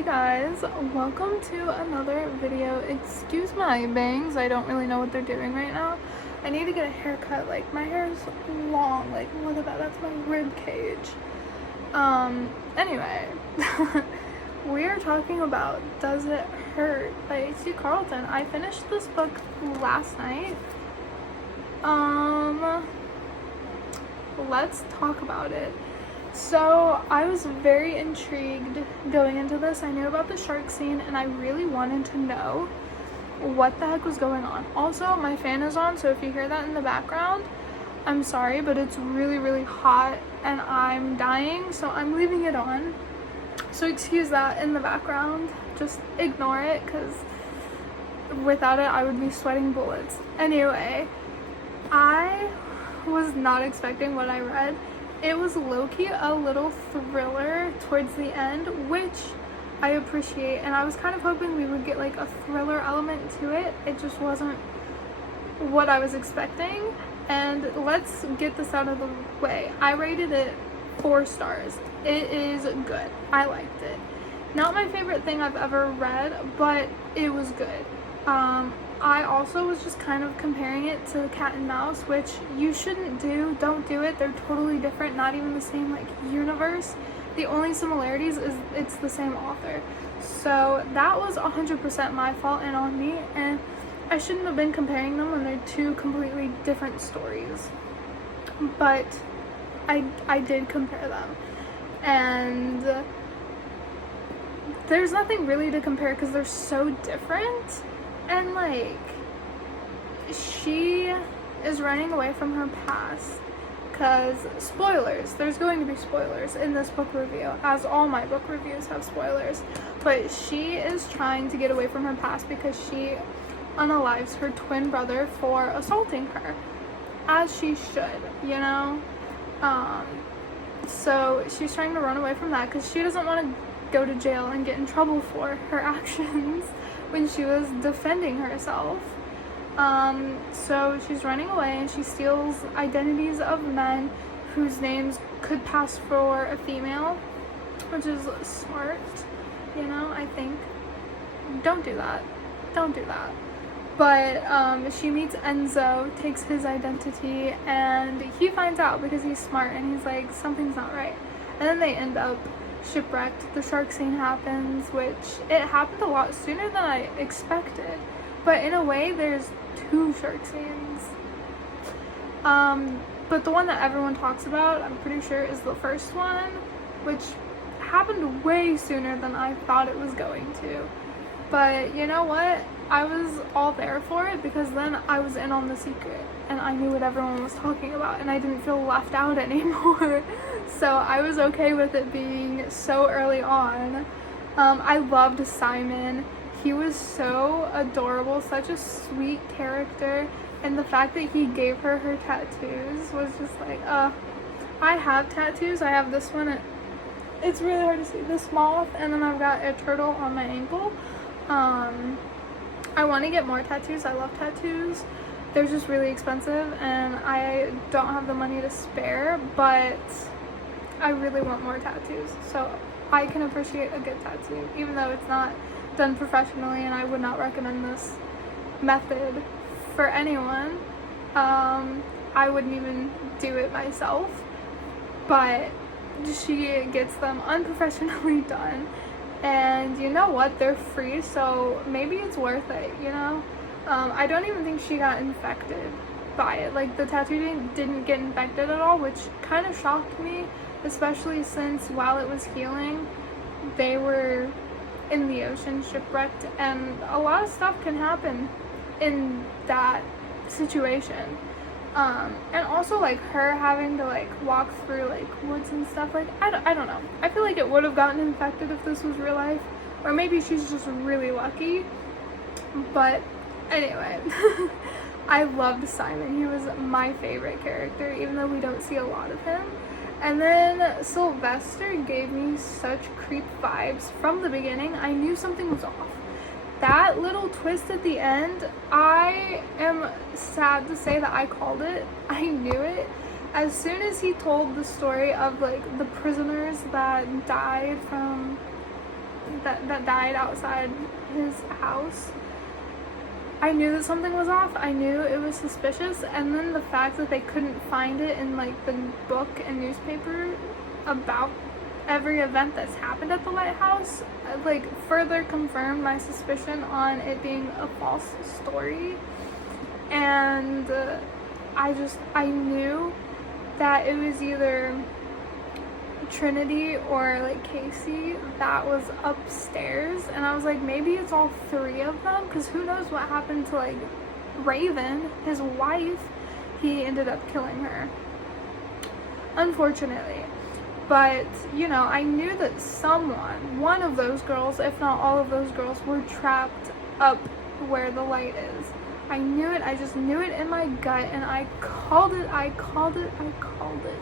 Hey guys, welcome to another video. Excuse my bangs, I don't really know what they're doing right now. I need to get a haircut. Like, my hair is long, like look at that, that's my rib cage. Anyway, we are talking about Does It Hurt by Carlton. I finished this book last night. Let's talk about it. So I was very intrigued going into this. I knew about the shark scene and I really wanted to know what the heck was going on. Also, my fan is on, so if you hear that in the background, I'm sorry, but it's really hot and I'm dying, so I'm leaving it on. So excuse that in the background. Just ignore it, because without it I would be sweating bullets. Anyway, I was not expecting what I read. It was low-key a little thriller towards the end, which I appreciate, and I was kind of hoping we would get like a thriller element to it. It just wasn't what I was expecting. And let's get this out of the way. I rated it 4 stars. It is good. I liked it. Not my favorite thing I've ever read, but it was good. I also was just kind of comparing it to Cat and Mouse, which you shouldn't do. Don't do it. They're totally different, not even the same like universe. The only similarities is it's the same author. So that was 100% my fault and on me, and I shouldn't have been comparing them when they're 2 completely different stories. But I did compare them, and there's nothing really to compare because they're so different. And like, she is running away from her past because, spoilers, there's going to be spoilers in this book review, as all my book reviews have spoilers, but she is trying to get away from her past because she unalives her twin brother for assaulting her, as she should, you know. So she's trying to run away from that because she doesn't want to go to jail and get in trouble for her actions when she was defending herself. So she's running away and she steals identities of men whose names could pass for a female, which is smart, you know, I think. Don't do that. Don't do that. But she meets Enzo, takes his identity, and he finds out because he's smart and he's like, something's not right. And then they end up shipwrecked. The shark scene happens, which it happened a lot sooner than I expected, but in a way there's 2 shark scenes. But the one that everyone talks about, I'm pretty sure, is the first one, which happened way sooner than I thought it was going to. But you know what, I was all there for it because then I was in on the secret and I knew what everyone was talking about and I didn't feel left out anymore. So I was okay with it being so early on. I loved Simon. He was so adorable, such a sweet character, and the fact that he gave her her tattoos was just like, I have tattoos. I have this one. It's really hard to see. This moth, and then I've got a turtle on my ankle. I want to get more tattoos. I love tattoos. They're just really expensive and I don't have the money to spare, but I really want more tattoos. So I can appreciate a good tattoo, even though it's not done professionally and I would not recommend this method for anyone. I wouldn't even do it myself, but she gets them unprofessionally done. And you know what, they're free, so maybe it's worth it, you know. I don't even think she got infected by it. Like, the tattoo didn't get infected at all, which kind of shocked me, especially since while it was healing, they were in the ocean shipwrecked, and a lot of stuff can happen in that situation. And also, like, her having to like walk through like woods and stuff, like, I don't know, I feel like it would have gotten infected if this was real life, or maybe she's just really lucky. But anyway, I loved Simon. He was my favorite character, even though we don't see a lot of him. And then Sylvester gave me such creep vibes from the beginning. I knew something was off. That little twist at the end, I am sad to say that I called it. I knew it. As soon as he told the story of like the prisoners that died from that died outside his house, I knew that something was off. I knew it was suspicious, and then the fact that they couldn't find it in like the book and newspaper about every event that's happened at the lighthouse, like further confirmed my suspicion on it being a false story. And I knew that it was either Trinity or like Casey that was upstairs, and I was like, maybe it's all three of them, because who knows what happened to like Raven, his wife. He ended up killing her, unfortunately. But you know, I knew that one of those girls, if not all of those girls, were trapped up where the light is. I knew it. I just knew it in my gut, and I called it.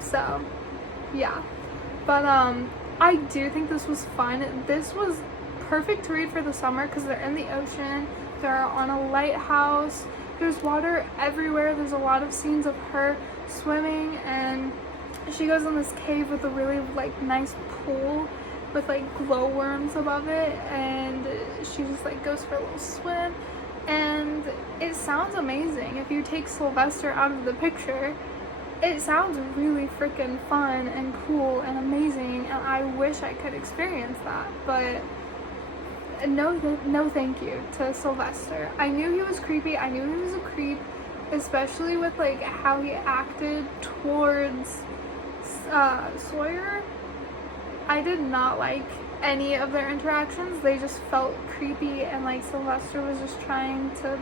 So yeah, but I do think this was fun. This was perfect to read for the summer because they're in the ocean, they're on a lighthouse, there's water everywhere, there's a lot of scenes of her swimming, and she goes in this cave with a really like nice pool with like glowworms above it, and she just like goes for a little swim, and it sounds amazing. If you take Sylvester out of the picture, it sounds really freaking fun and cool and amazing, and I wish I could experience that, but no thank you to Sylvester. I knew he was creepy, I knew he was a creep, especially with like how he acted towards Sawyer. I did not like any of their interactions. They just felt creepy, and like Sylvester was just trying to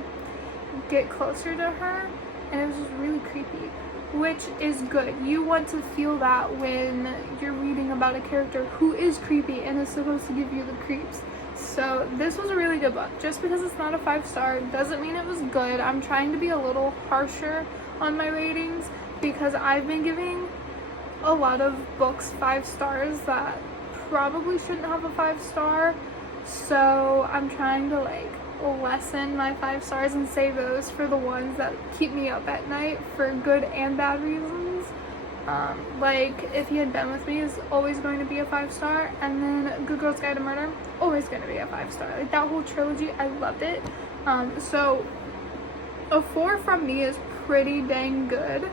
get closer to her, and it was just really creepy. Which is good. You want to feel that when you're reading about a character who is creepy and is supposed to give you the creeps. So this was a really good book. Just because it's not a 5-star doesn't mean it was good. I'm trying to be a little harsher on my ratings because I've been giving a lot of books 5 stars that probably shouldn't have a 5-star. So I'm trying to like lessen my 5 stars and save those for the ones that keep me up at night for good and bad reasons. Like If You Had Been With Me is always going to be a 5-star, and then Good Girl's Guide to Murder, always going to be a 5-star. Like that whole trilogy, I loved it. So a 4 from me is pretty dang good,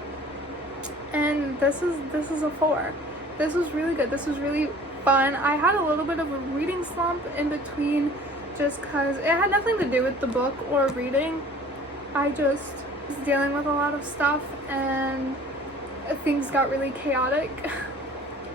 and this is a 4. This was really good. This was really fun. I had a little bit of a reading slump in between, just because it had nothing to do with the book or reading. I just was dealing with a lot of stuff, and things got really chaotic.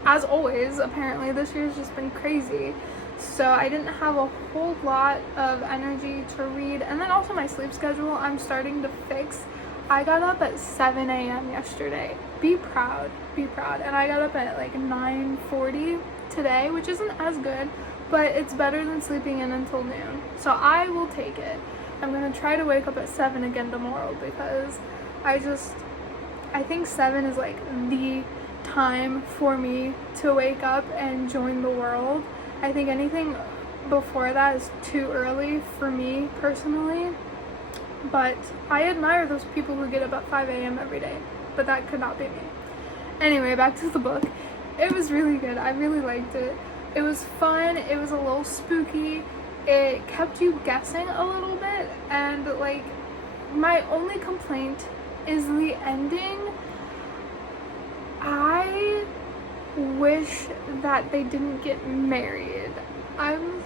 As always, apparently this year's just been crazy. So I didn't have a whole lot of energy to read, and then also my sleep schedule I'm starting to fix. I got up at 7 a.m. yesterday. Be proud. And I got up at like 9:40 today, which isn't as good, but it's better than sleeping in until noon. So I will take it. I'm going to try to wake up at 7 again tomorrow, because I think 7 is like the time for me to wake up and join the world. I think anything before that is too early for me personally, but I admire those people who get up at 5 a.m. every day, but that could not be me. Anyway, back to the book. It was really good. I really liked it. It was fun. It was a little spooky. It kept you guessing a little bit, and like my only complaint is the ending. I wish that they didn't get married. I'm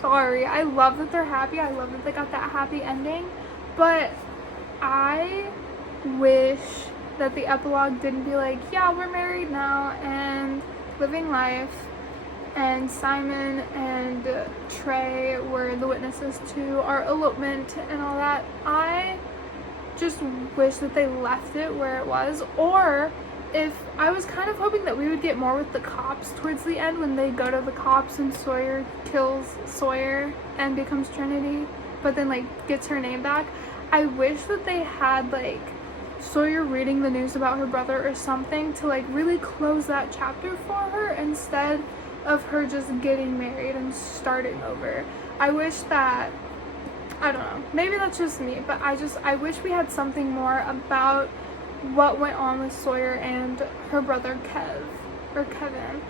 sorry. I love that they're happy. I love that they got that happy ending, but I wish that the epilogue didn't be like, yeah, we're married now and living life, and Simon and Trey were the witnesses to our elopement and all that. I just wish that they left it where it was. Or if I was kind of hoping that we would get more with the cops towards the end, when they go to the cops and Sawyer kills Sawyer and becomes Trinity, but then like gets her name back. I wish that they had like Sawyer reading the news about her brother or something to like really close that chapter for her, instead of her just getting married and starting over. I wish that, I don't know, maybe that's just me, but I wish we had something more about what went on with Sawyer and her brother Kevin.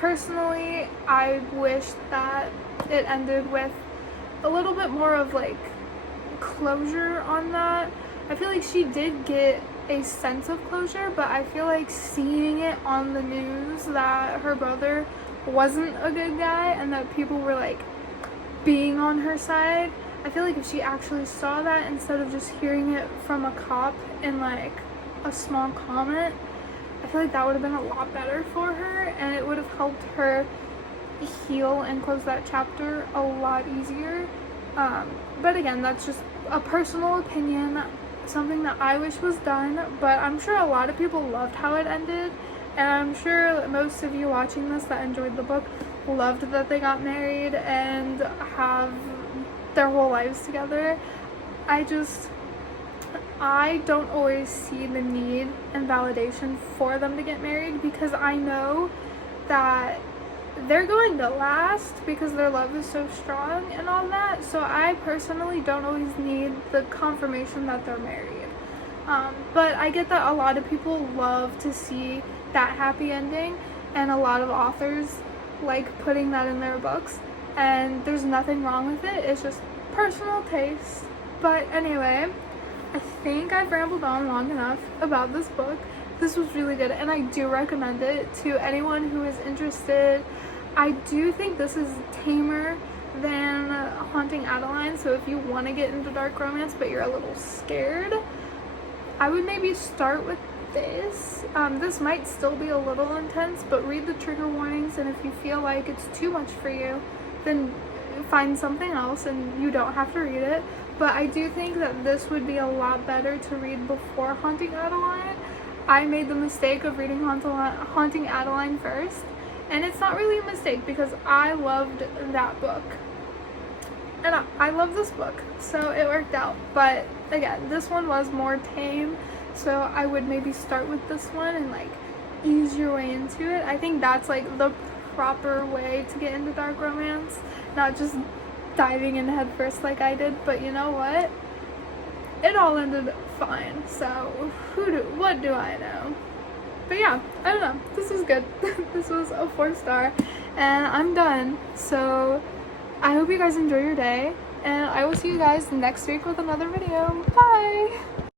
personally, I wish that it ended with a little bit more of like closure on that. I feel like she did get a sense of closure, but I feel like seeing it on the news that her brother wasn't a good guy and that people were like being on her side, I feel like if she actually saw that instead of just hearing it from a cop in like a small comment, I feel like that would have been a lot better for her, and it would have helped her heal and close that chapter a lot easier. But again, that's just a personal opinion, something that I wish was done, but I'm sure a lot of people loved how it ended, and I'm sure most of you watching this that enjoyed the book loved that they got married and have their whole lives together. I don't always see the need and validation for them to get married, because I know that they're going to last because their love is so strong and all that. So I personally don't always need the confirmation that they're married. But I get that a lot of people love to see that happy ending, and a lot of authors like putting that in their books, and there's nothing wrong with it. It's just personal taste. But anyway, I think I've rambled on long enough about this book. This was really good, and I do recommend it to anyone who is interested. I do think this is tamer than Haunting Adeline, so if you want to get into dark romance but you're a little scared, I would maybe start with this. This might still be a little intense, but read the trigger warnings, and if you feel like it's too much for you, then find something else and you don't have to read it. But I do think that this would be a lot better to read before Haunting Adeline. I made the mistake of reading Haunting Adeline first, and it's not really a mistake because I loved that book. And I love this book, so it worked out. But again, this one was more tame, so I would maybe start with this one and like ease your way into it. I think that's like the proper way to get into dark romance, not just diving in head first like I did. But you know what? It all ended fine, so what do I know? But yeah, I don't know. This was good. This was a 4-star, and I'm done. So I hope you guys enjoy your day, and I will see you guys next week with another video. Bye!